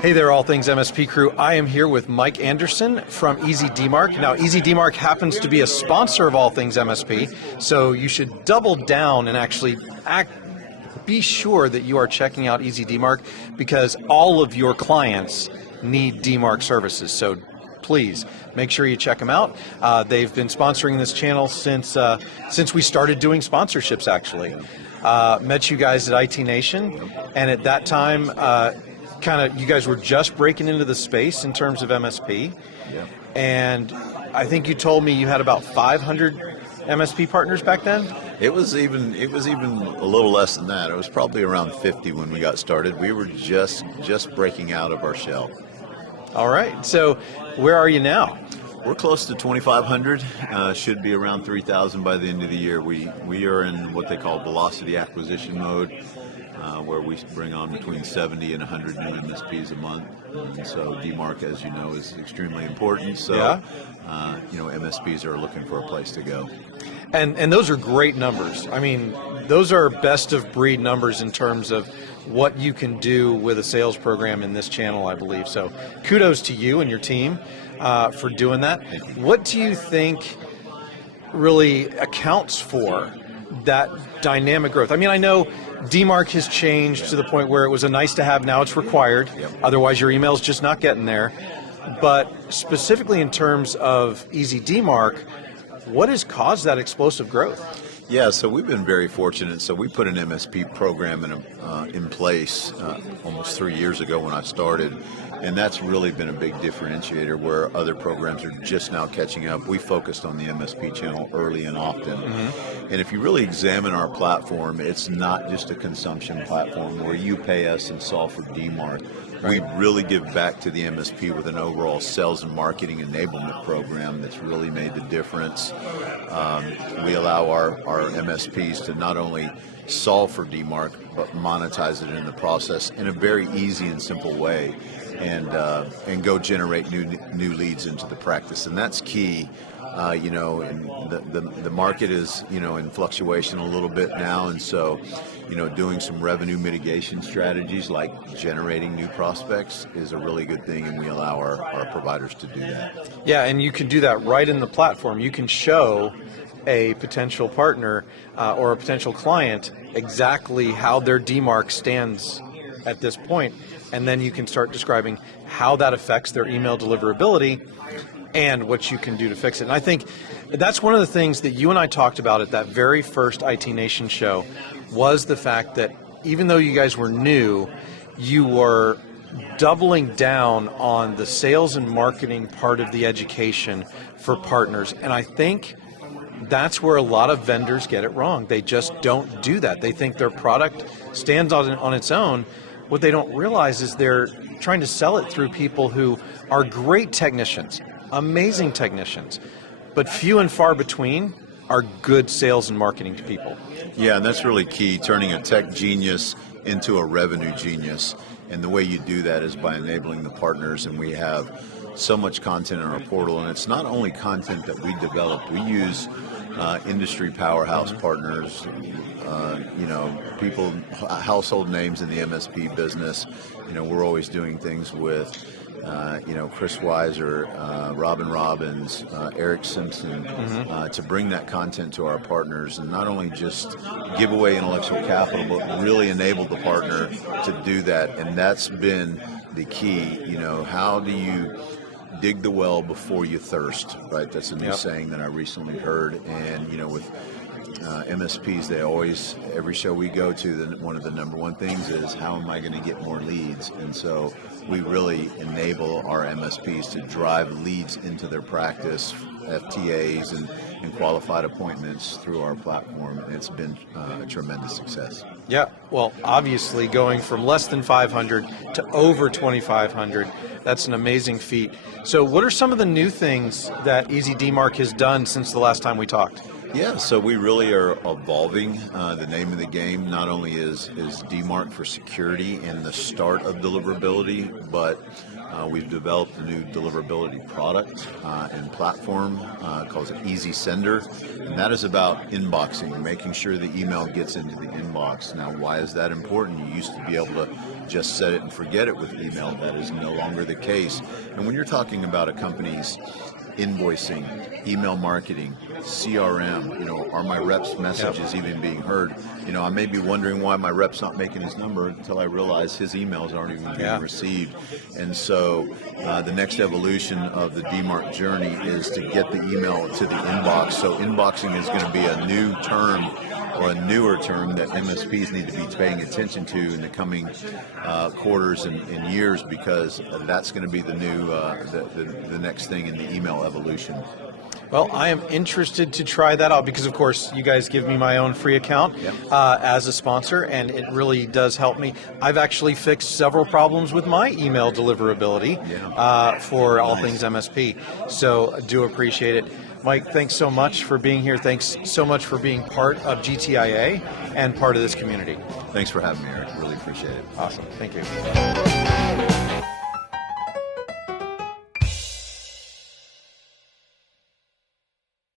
Hey there, All Things MSP crew. I am here with Mike Anderson from EasyDMARC. Now, EasyDMARC happens to be a sponsor of All Things MSP, so you should double down and actually be sure that you are checking out EasyDMARC because all of your clients need DMARC services. So please make sure you check them out. They've been sponsoring this channel since we started doing sponsorships, actually. Met you guys at IT Nation, and at that time, you guys were just breaking into the space in terms of MSP. Yeah. And I think you told me you had about 500 MSP partners back then? It was even a little less than that. It was probably around 50 when we got started. We were just breaking out of our shell. All right. So where are you now? We're close to 2,500. Should be around 3,000 by the end of the year. We are in what they call velocity acquisition mode, where we bring on between 70 and 100 new MSPs a month. And so DMARC, as you know, is extremely important. So, yeah. MSPs are looking for a place to go. And those are great numbers. I mean, those are best of breed numbers in terms of what you can do with a sales program in this channel, I believe. So kudos to you and your team for doing that. What do you think really accounts for that dynamic growth? I mean, I know DMARC has changed to the point where it was a nice to have, now it's required. Yep. Otherwise your email's just not getting there. But specifically in terms of EasyDMARC, what has caused that explosive growth? Yeah, so we've been very fortunate. So we put an MSP program in place almost 3 years ago when I started, and that's really been a big differentiator where other programs are just now catching up. We focused on the MSP channel early and often. Mm-hmm. And if you really examine our platform, it's not just a consumption platform where you pay us and solve for DMARC. Right. We really give back to the MSP with an overall sales and marketing enablement program that's really made the difference. We allow our MSPs to not only solve for DMARC, but monetize it in the process in a very easy and simple way, and go generate new leads into the practice, and that's key. And the market is in fluctuation a little bit now, and so doing some revenue mitigation strategies like generating new prospects is a really good thing, and we allow our providers to do that. Yeah, and you can do that right in the platform. You can show a potential partner or a potential client exactly how their DMARC stands at this point, and then you can start describing how that affects their email deliverability and what you can do to fix it. And I think that's one of the things that you and I talked about at that very first IT Nation show, was the fact that even though you guys were new, you were doubling down on the sales and marketing part of the education for partners. And I think that's where a lot of vendors get it wrong. They just don't do that. They think their product stands on its own. What they don't realize is they're trying to sell it through people who are great technicians, amazing technicians, but few and far between are good sales and marketing people. Yeah, and that's really key, turning a tech genius into a revenue genius. And the way you do that is by enabling the partners, and we have so much content in our portal, and it's not only content that we develop. We use industry powerhouse partners, people, household names in the MSP business. We're always doing things with Chris Weiser, Robin Robbins, Eric Simpson, to bring that content to our partners, and not only just give away intellectual capital, but really enable the partner to do that. And that's been the key. How do you dig the well before you thirst, right? That's a new saying that I recently heard. And with MSPs, they always, every show we go to, one of the number one things is, how am I going to get more leads? And so we really enable our MSPs to drive leads into their practice, FTAs and qualified appointments through our platform. And it's been a tremendous success. Yeah, well, obviously going from less than 500 to over 2,500, that's an amazing feat. So what are some of the new things that EasyDMARC has done since the last time we talked? Yeah, so we really are evolving. The name of the game not only is DMARC for security and the start of deliverability, but We've developed a new deliverability product and platform called Easy Sender, and that is about inboxing, making sure the email gets into the inbox. Now, why is that important? You used to be able to just set it and forget it with email. That is no longer the case. And when you're talking about a company's invoicing, email marketing, CRM, are my reps' messages even being heard? I may be wondering why my rep's not making his number until I realize his emails aren't even being received. And so the next evolution of the DMARC journey is to get the email to the inbox. So inboxing is going to be a new term, or a newer term, that MSPs need to be paying attention to in the coming quarters and years, because that's going to be the new, the next thing in the email evolution. Well, I am interested to try that out because, of course, you guys give me my own free account as a sponsor, and it really does help me. I've actually fixed several problems with my email deliverability for All Things MSP, so I do appreciate it. Mike, thanks so much for being here. Thanks so much for being part of GTIA and part of this community. Thanks for having me, Eric. Really appreciate it. Awesome. Thank you.